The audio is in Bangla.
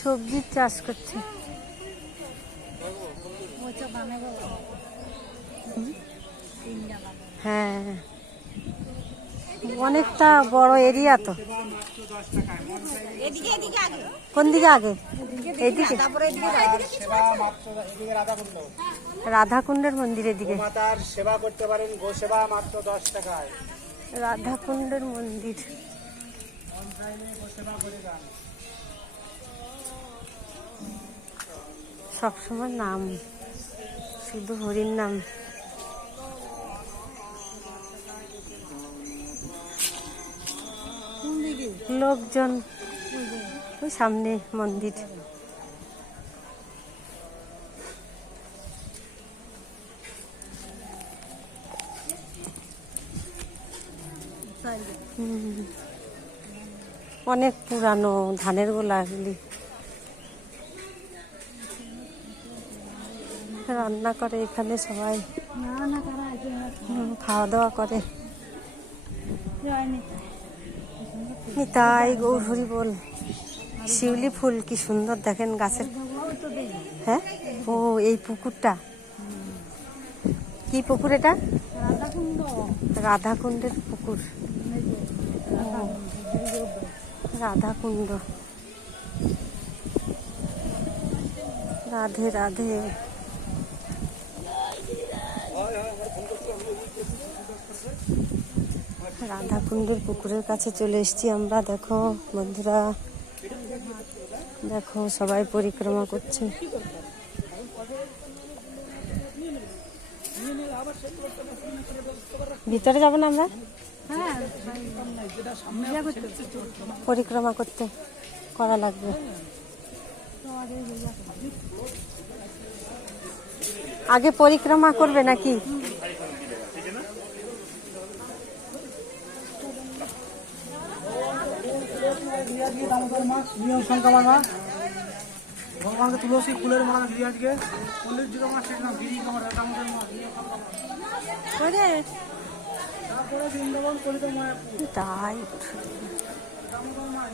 সবজির চাষ করছে। হ্যাঁ, অনেকটা বড় এরিয়া তো। কোন দিকে আগে? এইদিকে রাধাকুণ্ডের মন্দিরের দিকে সেবা করতে পারেন, গোসেবা মাত্র 10 টাকায়। রাধাকুণ্ডের মন্দির। সবসময় নাম, শুধু হরির নাম। লোকজন ওই সামনে মন্দির। অনেক পুরানো ধানের গোলা এগুলি। রান্না করে এখানে সবাই, খাওয়া দাওয়া করে। নিতাই গৌর হরি বল। শিউলি ফুল কি সুন্দর দেখেন গাছের। হ্যাঁ, ও এই পুকুরটা কি পুকুর? এটা রাধাকুণ্ডের পুকুর। রাধাকুণ্ড। রাধে রাধে। রাধাকুণ্ডের পুকুরের কাছে চলে এসেছি আমরা। দেখো বন্ধুরা, দেখো সবাই পরিক্রমা করছে। ভিতরে যাব না আমরা? পরিক্রমা করতে করা লাগবে। আগে পরিক্রমা করবে নাকি? ভগবানকে তুলসী ফুলের মালা দিয়ে আজকে 40 টাকা মাছ খেলাম। বিড়ি কামার দামোদর মাছ তারপরে বৃন্দাবন করিত মায়াপুর তাই দামোদর মাছ